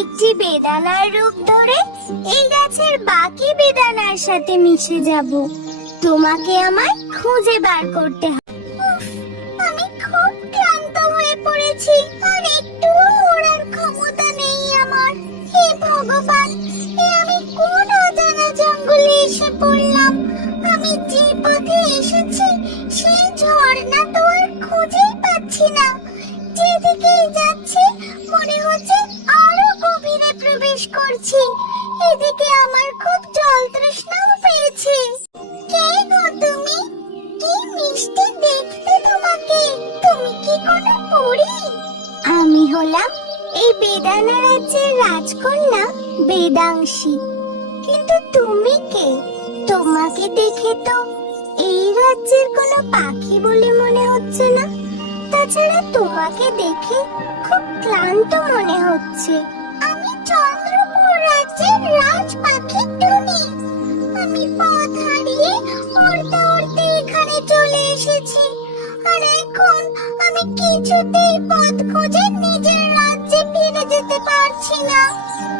একটি বেদানার রূপ ধরে এই গাছের বাকি বেদানার সাথে মিশে যাব। তোমাকে আমায় খুঁজে বার করতে হবে। উফ, আমি খুব ক্লান্ত হয়ে পড়েছি, আর একটুও ওড়ার ক্ষমতা নেই আমার। হে ভগবান, আমি কোন অজানা জঙ্গলে এসে পড়লাম। আমি যে পথে এসেছি সেই ঝর্ণা তো আর খুঁজেই পাচ্ছি না। যেদিকেই যাচ্ছি মনে হচ্ছে আরো গভীরে প্রবেশ করছি। এদিকে আমার খুব জল তৃষ্ণাও পেয়েছে। কে গো তুমি? কি মিষ্টি দেখতে তোমাকে। তুমি কি কোনো পরী? আমি হলাম এই বেদানা রাজ্যের রাজকন্যা বেদাংশী। কিন্তু তুমি কে? তোমাকে দেখে তো এই রাজ্যের কোনো পাখি বলে মনে হচ্ছে না। তাছাড়া তোমাকে দেখে খুব ক্লান্ত মনে হচ্ছে। আমি চন্দ্রপুর রাজ্যের রাজ পাখি টুনি। আমি পথ হারিয়ে উড়তে উড়তে এখানে চলে এসেছি, আর এখন আমি কিছুতেই পথ খুঁজে নিজের রাজ্যে ফিরে যেতে পারছি না।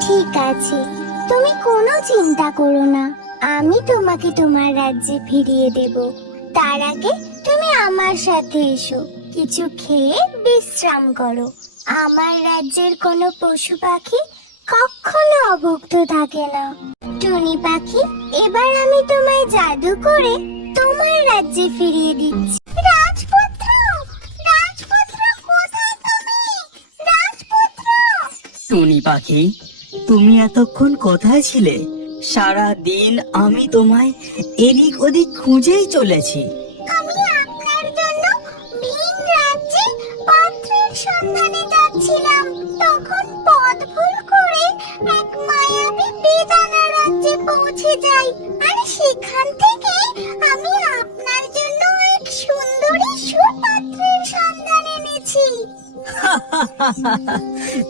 ঠিক আছে, তুমি কোনো চিন্তা করো না, আমি তোমাকে তোমার রাজ্যে ফিরিয়ে দেব। তার আগে তুমি আমার সাথে এসো, কিছু খেয়ে বিশ্রাম করো। আমার রাজ্যের কোনো পশু পাখি কখনো অভুক্ত থাকে না। টুনি পাখি, এবার আমি তোমায় জাদু করে তোমার রাজ্যে ফিরিয়ে দিচ্ছি। রাজপুত্র, রাজপুত্র, কোথায় তুমি? রাজপুত্র! টুনি পাখি, তুমি এতক্ষণ কোথায় ছিলে? সারা দিন আমি তোমায় এদিক ওদিক খুঁজেই চলেছি। আমি আপনার জন্য ভিন রাজ্যে পাত্রের সন্ধানে যাচ্ছিলাম। তখন পথ ভুল করে এক মায়াবী বেদানা রাজ্যে পৌঁছে যাই, আর সেখান থেকে আমি আপনার জন্য এক সুন্দরী সুপাত্রের সন্ধান এনেছি।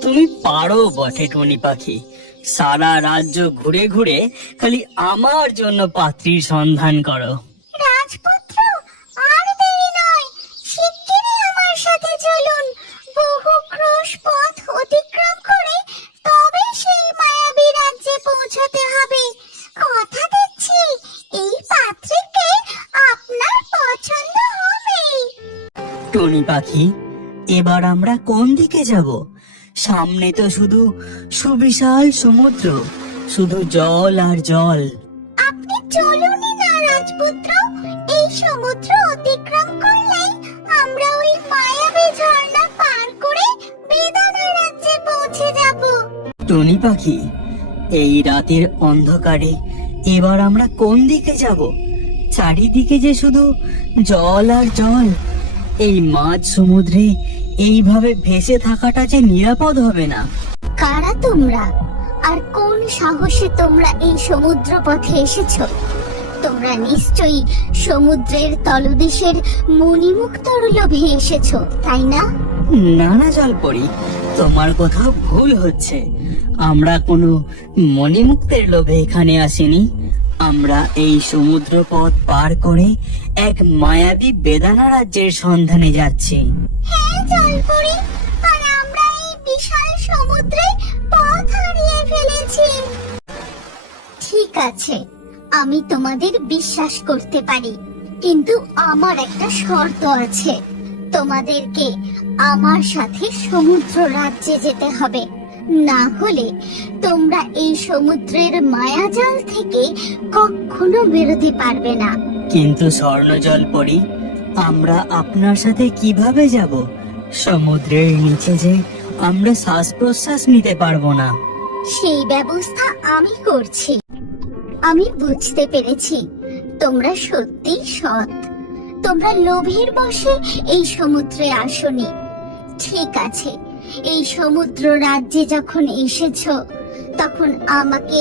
তুমি পারো বটে টুনি পাখি, সারা রাজ্য ঘুরে ঘুরে খালি আমার জন্য পাত্রীর সন্ধান করো। রাজপুত্র, আর দেরি নয়, শিগগিরই আমার সাথে চলুন। বহু ক্রোশ পথ অতিক্রম করে তবে সেই মায়াবী রাজ্যে পৌঁছতে হবে। কথা দিচ্ছি, এই পাত্রীকে আপনার পছন্দ হবে। টুনি পাখি, এবার আমরা কোন দিকে যাব? সামনে তো শুধু সুবিশাল সমুদ্র, শুধু জল আর জল। আপনি চলুনই না রাজপুত্র, এই সমুদ্র অতিক্রম করলেই আমরা ওই মায়াবী ঝর্ণা পার করে বেদানা রাজ্যে পৌঁছে যাব। টুনি পাখি, এই রাতের অন্ধকারে এবার আমরা কোন দিকে যাব? চারিদিকে যে শুধু জল আর জল। এই মাঝ সমুদ্রে এইভাবে ভেসে থাকাটা যে নিরাপদ হবে না। কারা তোমরা, আর কোন সাহসে তোমরা এই সমুদ্র পথে এসেছো? তোমরা নিশ্চয়ই সমুদ্রের তলদেশের মণিমুক্তর লোভে এসেছো, তাই না? না না জলপরি, তোমার কোথাও ভুল হচ্ছে। আমরা কোনো মণিমুক্তের লোভে এখানে আসিনি। আমরা এই সমুদ্র পথ পার করে এক মায়াবী বেদানা রাজ্যের সন্ধানে যাচ্ছি। হ্যাঁ জলপরি, আর আমরা এই বিশাল সমুদ্রে পথ হারিয়ে ফেলেছি। ঠিক আছে, আমি তোমাদের বিশ্বাস করতে পারি, কিন্তু আমার একটা শর্ত আছে। তোমাদেরকে আমার সাথে সমুদ্র রাজ্যে যেতে হবে, না হলে তোমরা এই সমুদ্রের মায়াজাল থেকে কখনো বেরোতে পারবে না। কিন্তু স্বর্ণ জলপরি, আমরা আপনার সাথে কিভাবে যাব? সমুদ্রের নিচে যে আমরা শ্বাস প্রশ্বাস নিতে পারবো না। সেই ব্যবস্থা আমি করছি। আমি বুঝতে পেরেছি তোমরা সত্যি সৎ। তোমরা লোভের বশে এই সমুদ্রে আসোনি। ঠিক আছে, এই সমুদ্র রাজ্যে যখন এসেছো তখন আমাকে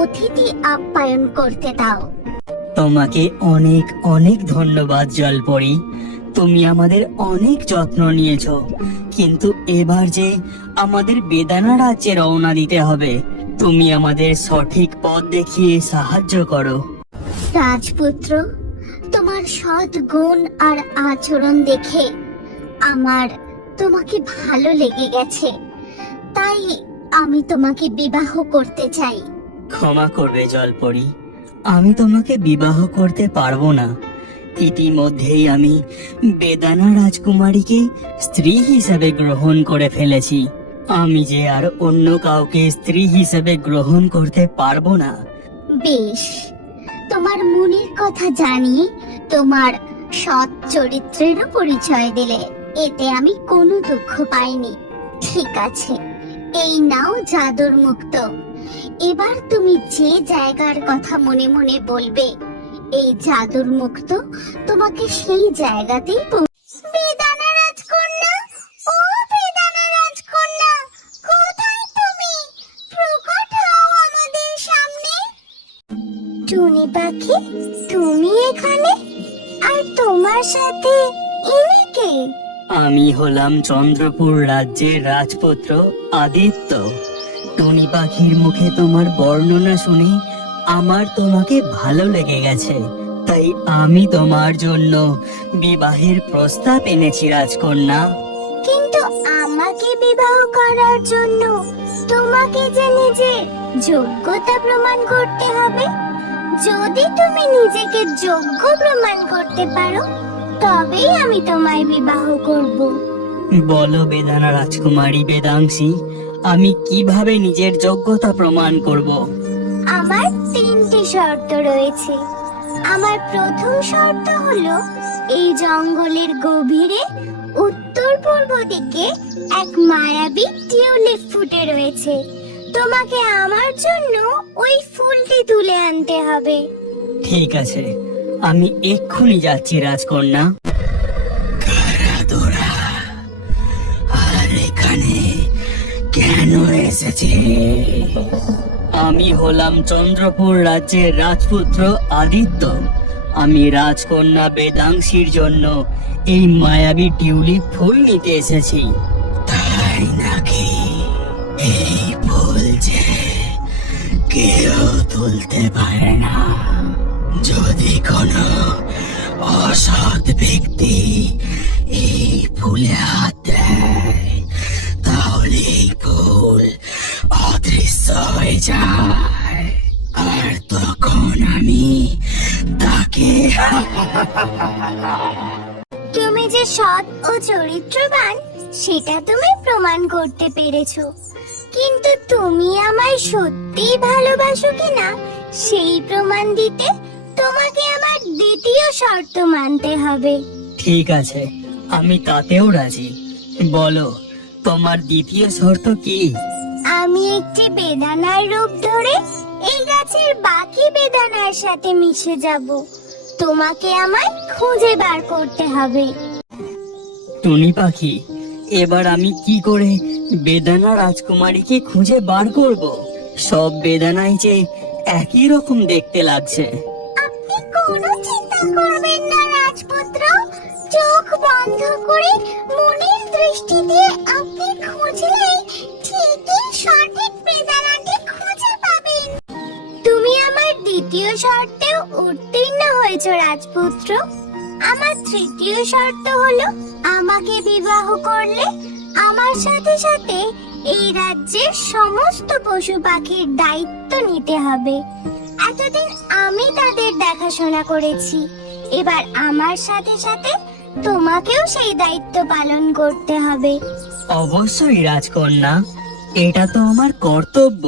অতিথি আপ্যায়ন করতে দাও। তোমাকে অনেক অনেক ধন্যবাদ জলপরি, তুমি আমাদের অনেক যত্ন নিয়েছো। কিন্তু এবার যে আমাদের বেদানা রাজ্যে রওনা দিতে হবে, তুমি আমাদের সঠিক পথ দেখিয়ে সাহায্য করো। রাজপুত্র, তোমার সৎ গুণ আর আচরণ দেখে আমার তোমাকে ভালো লেগে গেছে, তাই আমি তোমাকে বিবাহ করতে চাই। ক্ষমা করবে জলপরি, আমি তোমাকে বিবাহ করতে পারবো না। ইতিমধ্যেই আমি বেদানা রাজকুমারীকে স্ত্রী হিসেবে গ্রহণ করে ফেলেছি। আমি যে আর অন্য কাউকে স্ত্রী হিসেবে গ্রহণ করতে পারবো না। বেশ, তোমার মনের কথা জানি, তোমার সৎ চরিত্রেরও পরিচয় দিলে, এতে আমি কোনো দুঃখ পাইনি। ঠিক আছে, এই নাও জাদুর মুক্ত। এবার তুমি যে জায়গার কথা মনে মনে বলবে, এই জাদুর মুক্ত তোমাকে সেই জায়গাতেই বেদানা রাজকন্যা, ও বেদানা রাজকন্যা, কোথায় তুমি? প্রকট হও আমাদের সামনে। টুনি পাখি, তুমি এখানে? আর তোমার সাথে ইনি কে? আমি হলাম চন্দ্রপুর রাজ্যের রাজপুত্র আদিত্য। টুনি পাখির মুখে তোমার বর্ণনা শুনে আমার তোমাকে ভালো লেগে গেছে, তাই আমি তোমার জন্য বিবাহের প্রস্তাব এনেছি রাজকন্যা। কিন্তু আমাকে বিবাহ করার জন্য তোমাকে যে নিজের যোগ্যতা প্রমাণ করতে হবে। যদি তুমি নিজেকে যোগ্য প্রমাণ করতে পারো, তবেই আমি তোমায় বিবাহ করব। বলো বেদানা রাজকুমারী বেদাংশী, আমি কিভাবে নিজের যোগ্যতা প্রমাণ করব? আমার 3টি শর্ত রয়েছে। আমার প্রথম শর্ত হলো, এই জঙ্গলের গভীরে উত্তর পূর্ব দিকে এক মায়াবী টিউলিপ ফুটে রয়েছে। তোমাকে আমার জন্য ওই ফুলটি তুলে আনতে হবে। ঠিক আছে, আমি এক্ষুনি যাচ্ছি রাজকন্যা। কারাদোরা, আর এখানে কেন এসেছে? আমি হলাম চন্দ্রপুর রাজ্যের রাজপুত্র আদিত্য। আমি রাজকন্যা বেদাংশীর জন্য এই মায়াবী টিউলিপ ফুল নিতে এসেছি। তাই নাকি? এই ফুল যে কেউ তুলতে পারে না। যদি কোনো অসৎ ব্যক্তি এই ফুলে হাত দেয়, তাহলে এই ফুল অদৃশ্য হয়ে যায়, আর তখন আমি তাকে তুমি যে সৎ ও চরিত্রবান, সেটা তুমি প্রমাণ করতে পেরেছো। কিন্তু তুমি আমায় সত্যিই ভালোবাসো কিনা, সেই প্রমাণ দিতে তোমাকে আমার দ্বিতীয় শর্ত মানতে হবে। ঠিক আছে, আমি তাতেও রাজি। বলো, তোমার দ্বিতীয় শর্ত কি? আমি একটি বেদানার রূপ ধরে এই গাছের বাকি বেদানার সাথে মিশে যাব। তোমাকে আমায় খুঁজে বার করতে হবে। টুনি পাখি, এবার আমি কি করে বেদানা রাজকুমারীকে খুঁজে বার করব? সব বেদানাই যে একই রকম দেখতে লাগছে। আপনি কোনো চিন্তা করবেন না রাজপুত্র। চোখ বন্ধ করে মনের দৃষ্টি দিয়ে আপনি খুঁজলেই ঠিকই সঠিক বেদানাটি খুঁজে পাবেন। তুমি আমার দ্বিতীয় শর্তেও উত্তীর্ণ হয়েছো রাজপুত্র। আমার তৃতীয় শর্ত হলো, আমাকে বিবাহ করলে আমার সাথে সাথে এই রাজ্যের সমস্ত পশু পাখির দায়িত্ব নিতে হবে। এতদিন আমি তাদের দেখাশোনা করেছি, এবার আমার সাথে সাথে তোমাকেও সেই দায়িত্ব পালন করতে হবে। অবশ্যই রাজকন্যা, এটা তো আমার কর্তব্য।